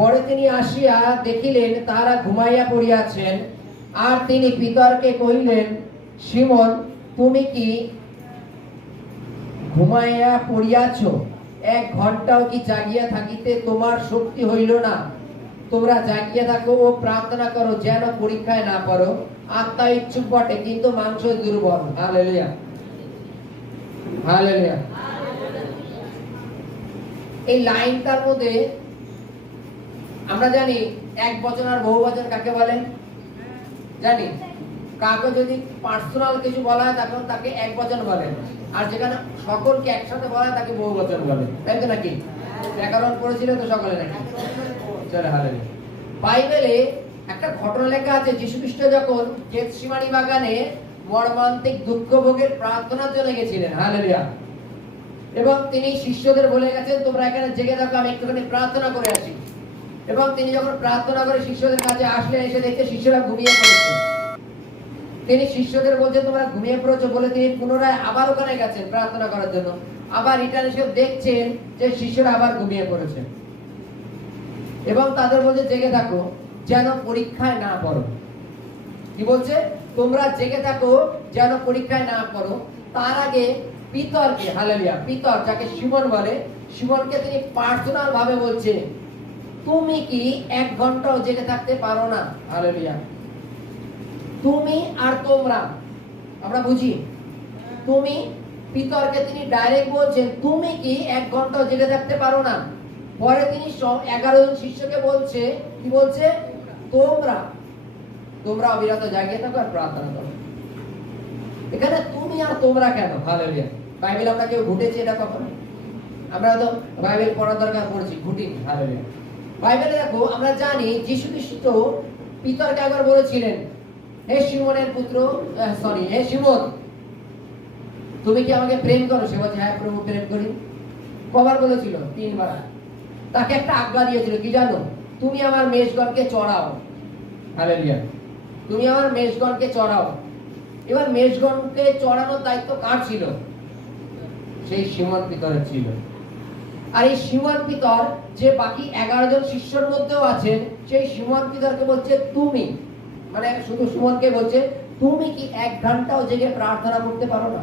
পরে তিনি আসিয়া দেখিলেন, তাহারা ঘুমাইয়া পড়িয়াছেন। আর তিনি পিতরকে কহিলেন সিমন তুমি কি ঘুমাইয়া পড়িয়াছ? এক ঘন্টাও কি জাগিয়া থাকিতে তোমার শক্তি হইল না? তোমরা জাগিয়া থাকো ও প্রার্থনা করো যেন পরীক্ষায় না পড়ো। আত্মা ইচ্ছুক বটে, কিন্তু মাংস দুর্বল। হালেলুয়া। হালেলুয়া। এই লাইনটার মধ্যে আমরা জানি এক বচন আর বহু বচন কাকে বলে? জানি। কাকে যদি পার্সোনাল কিছু বলা হয়, তখন তাকে এক বচন বলে। আর যেখানে সকলকে একসাথে বলা হয়, তাকে বহু বচন বলে। তাই তো নাকি? ব্যাকরণ পড়েছিল তো সকলে নাকি? চলে হালে বাইবেলে একটা ঘটনা লেখা আছে যীশু খ্রিস্ট যখন গেতসিমানি বাগানে মর্মান্তিক দুঃখ ভোগের প্রার্থনার জন্য গেছিলেন। হালেলুয়া। এবং তিনি শিষ্যদের বলে গেছেন, তোমরা এখানে জেগে থাকো, আমি একটুখানি প্রার্থনা করে আসি। এবং তিনি যখন প্রার্থনা করে শিষ্যদের কাছে আসলেন, এসে দেখতে শিষ্যরা ঘুমিয়ে পড়েছে। তিনি শিষ্যদের বলছেন তোমরা ঘুমিয়ে পড়েছো বলে তিনি পুনরায় আবার ওখানে গেছেন প্রার্থনা করার জন্য। আবার রিটার্ন এসে দেখছেন যে শিষ্যরা আবার ঘুমিয়ে পড়েছে। এবং তাদের বলছে, জেগে থাকো, যেন পরীক্ষায় না পড়ো। কি বলছে? তোমরা জেগে থাকো, যেন পরীক্ষায় না পড়ো। তার আগে পিতরকে, হালেলিয়া, পিতর যাকে শিমন বলে, শিমনকে তিনি পার্সোনাল ভাবে বলছে তুমি কি এক ঘন্টাও জেগে থাকতে পারো না? হালেলিয়া। তুমি আর তোমরা আমরা বুঝি। তুমি পিতরকে তিনি ডাইরেক্ট বলছেন তুমি কি এক ঘন্টাও জেগে থাকতে পারো না? পরে তিনি এগারো জন শিষ্যকে বলছে কি বলছে? তোমরা। তোমরা অবিরত জাগিয়ে থাকো আর প্রার্থনা করো। এখানে তুমি আর তোমরা কেন? হালেলুয়া। বাইবেল আমরা কেউ ঘুটেছি এটা কখনো? আমরা তো বাইবেল পড়ার দরকার পড়ছি ঘুটিনি হালেলুয়া। বাইবেলে দেখো আমরা জানি যীশু খ্রিস্ট পিতরকে একবার বলেছিলেন হে শিমনের পুত্র সরি হে শিমন তুমি কি আমাকে প্রেম করো? সে বলছে হ্যাঁ প্রভু প্রেম করি। কবার বলেছিল? তিনবার। তাকে একটা আজ্ঞা দিয়েছিল কি জানো তুমি আমার মেষগণকে চড়াও। হালেলুয়া তুমি আমার মেষগণকে চড়াও। এবার মেষগণকে চড়ানোর দায়িত্ব কার ছিল? সেই সীমন পিতরের ছিল। আর এই সীমন পিতর, যে বাকি এগারো জন শিষ্যর মধ্যেও আছেন, সেই সীমন পিতরকে বলছে, তুমি। মানে শুধু সুমনকে বলছে, তুমি কি এক ঘন্টাও জেগে প্রার্থনা করতে পারো না?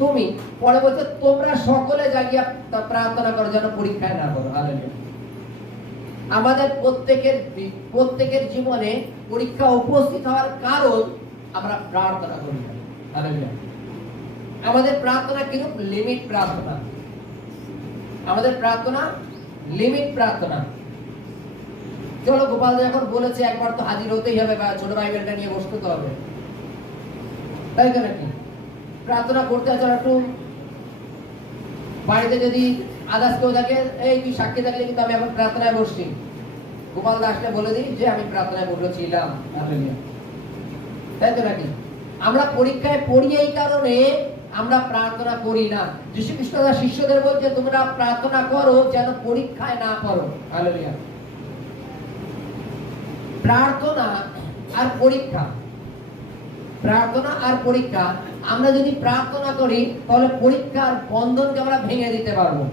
তুমি। পরে বলছে, তোমরা সকলে জাগিয়া প্রার্থনা করো যেন পরীক্ষায় না করো আমাদের প্রত্যেকের প্রত্যেকের জীবনে পরীক্ষা উপস্থিত হওয়ার কারণ আমরা প্রার্থনা করি আমাদের প্রার্থনা কিরূপ লিমিট প্রার্থনা। আমাদের প্রার্থনা লিমিট প্রার্থনা। চলো, গোপাল দা যখন বলেছে, একবার তো হাজির হতেই হবে, বা ছোট বাইবেলটা নিয়ে বসতে তো হবে। তাই প্রার্থনা করতে আছে একটু। বাড়িতে যদি আদার্স কেউ থাকে, এই তুই সাক্ষী থাকলে কিন্তু আমি এখন প্রার্থনায় বসছি। গোপাল দাস আসলে বলে দিই যে, আমি প্রার্থনায় বসেছিলাম। তাই তো নাকি? আমরা পরীক্ষায় পড়ি এই কারণে আমরা প্রার্থনা করি না। যীশু খ্রিস্ট তার শিষ্যদের বলছে, তোমরা প্রার্থনা করো যেন পরীক্ষায় না পড়ো। হালেলুয়া। প্রার্থনা আর পরীক্ষা। প্রার্থনা আর পরীক্ষা। আমরা যদি প্রার্থনা করি, তাহলে পরীক্ষার বন্ধনকে আমরা ভেঙে দিতে পারব।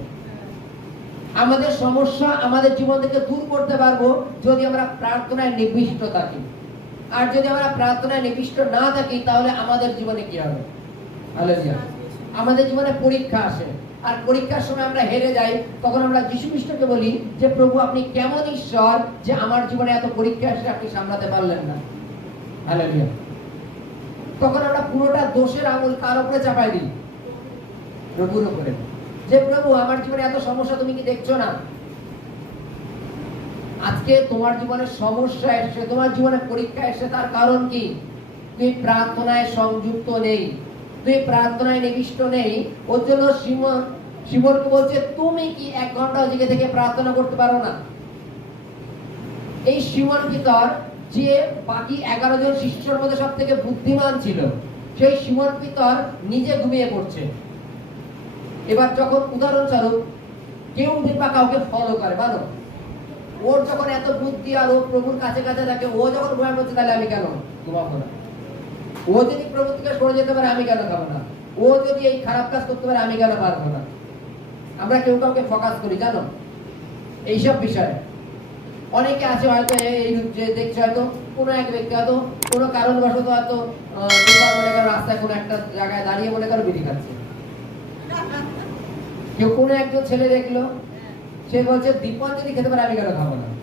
আমাদের সমস্যা আমাদের জীবন থেকে দূর করতে পারব যদি আমরা প্রার্থনায় নিবিষ্ট থাকি। আর যদি আমরা প্রার্থনায় নিবিষ্ট না থাকি, তাহলে আমাদের জীবনে কি হবে। আমাদের জীবনে পরীক্ষা আসে। আর পরীক্ষার সময় আমরা হেরে যাই, তখন আমরা যীশু খ্রিস্টকে বলি যে, প্রভু, আপনি কেমন ঈশ্বর যে আমার জীবনে এত পরীক্ষা আসে আপনি সামলাতে পারলেন না। তখন আমরা পুরোটা দোষের আঙুল কার উপরে চাপাই দিই? প্রভুর উপরে। যে, প্রভু, আমার জীবনে এত সমস্যা, তুমি কি দেখছ না? আজকে তোমার জীবনে সমস্যা এসে তোমার জীবনে পরীক্ষা এসে তার কারণ কি? তুমি প্রার্থনায় সংযুক্ত নেই। তুই প্রার্থনায় নিবিষ্ট নেই। ওর জন্য সিমন সিমনকে বলছে, তুমি কি এক ঘণ্টা জেগে থেকে প্রার্থনা করতে পারো না? এই সিমন পিতর যে বাকি এগারো জন শিষ্যর মধ্যে সব থেকে বুদ্ধিমান ছিল, সেই সিমন পিতর নিজে ঘুমিয়ে পড়ছে। এবার যখন উদাহরণস্বরূপ কেউ বা কাউকে ফলো করে, মানো, ওর যখন এত বুদ্ধি আর ও প্রভুর কাছে কাছে থাকে, ও যখন ঘুমায় পড়ছে তাহলে আমি কেন ঘুমাবো না? ও যদি প্রভু থেকে সরে যেতে পারে, আমি কেন খাব না? ও যদি এই খারাপ কাজ করতে পারে, আমি কেন পারব না? আমরা কেউ কাউকে ফোকাস করি, জানো? এইসব বিষয়ে। অনেকে আছে হয়তো এই- যে দেখছে হয়তো কোনো এক ব্যক্তি হয়তো কোনো কারণবশত হয়তো মনে করো রাস্তায় কোনো একটা জায়গায় দাঁড়িয়ে মনে করো বিড়ি খাচ্ছে। কেউ কোনো একজন ছেলে দেখল, সে বলছে দীপন যদি খেতে পারে, আমি কেন খাব না?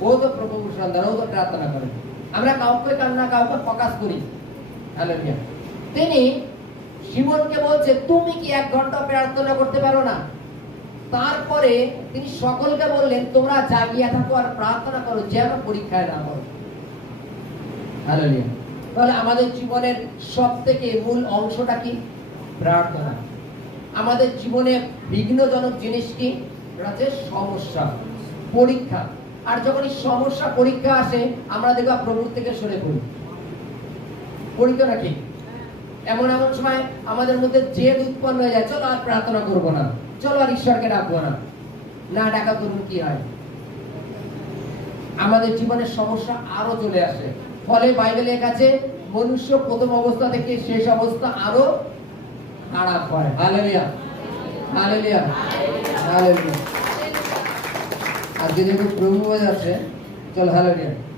ও তো প্রভু সন্ধান ও তো প্রার্থনা করে। আমরা কাউকে কান্না, কাউকে ফোকাস করি। তিনি শিমনকে বলছে, তুমি কি এক ঘণ্টা প্রার্থনা করতে পারো না? তারপরে তিনি সকলকে বললেন, তোমরা জাগিয়া থাকো আর প্রার্থনা করো যেন পরীক্ষায় না করো তাহলে আমাদের জীবনের সব থেকে মূল অংশটা কি? প্রার্থনা। আমাদের জীবনে বিঘ্নজনক জিনিস কি? আছে সমস্যা, পরীক্ষা। আর যখন সমস্যা, পরীক্ষা আসে, আমরা দেখবা প্রভুর থেকে সরে পড়ি। পরীক্ষা নাকি? এমন এমন সময় আমাদের মধ্যে জেদ উৎপন্ন হয়ে যায়, চলো আর প্রার্থনা করব না, চলো আর ঈশ্বরকে ডাকবো না। না ডাকা করুন কি হয়? আমাদের জীবনের সমস্যা আরও চলে আসে। ফলে বাইবেলের কাছে মনুষ্য প্রথম অবস্থা থেকে শেষ অবস্থা আরও খারাপ হয়। হালেলুয়া। হালেলুয়া। হালেলুয়া। আর যদি প্রভু বোঝাচ্ছে চল হালেলুয়া।